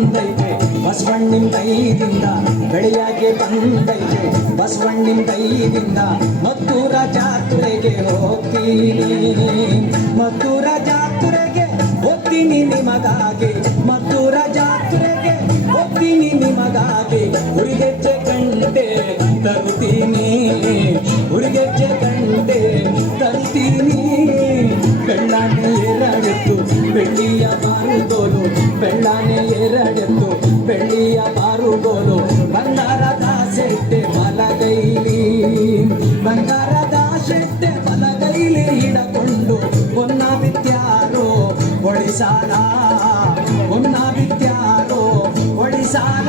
ಬಂದೈತೆ ಬಸವಣ್ಣಿನ ದೈದಿಂದ ಬೆಳೆಯಾಗೆ ಬಂದೈತೆ ಬಸವಣ್ಣಿನ ದೈದಿಂದ ಮದ್ದೂರ ಜಾತ್ರೆಗೆ ಹೋಗ್ತೀನಿ ಮದ್ದೂರ ಜಾತ್ರೆಗೆ ಹೋಗ್ತೀನಿ ನಿಮಗಾಗಿ ಮದ್ದೂರ ಜಾತ್ರೆಗೆ ಹೋಗ್ತೀನಿ ನಿಮಗಾಗಿ ಹುಡುಗೆಚ್ಚೆ ಗಂಟೆ ತರುತ್ತೀನಿ ಹುಡುಗೆಚ್ಚೆ ಗಂಟೆ ತರುತ್ತೀನಿ ಬೆಳ್ಳಾನೆ ಎರಡೆತ್ತು ಬೆಳ್ಳಿಯ ಬಾರುಗೋಲು ಬೆಳ್ಳಾನೆ ಎರಡೆತ್ತು ಬೆಳ್ಳಿಯ ಬಾರುಗೋಲು ಬಂಗಾರದ ಸೆಟ್ಟೆ ಬಲಗೈಲಿ ಬಂಗಾರದ ಶೆಟ್ಟೆ ಬಲಗೈಲಿ ಹಿಡಕೊಂಡು ಹೊನ್ನ ಬಿದ್ಯಾರೋ ಒಡಿಸಾಲ ಹೊನ್ನ ಬಿದ್ಯಾರೋ ಒಡಿಸಾಲ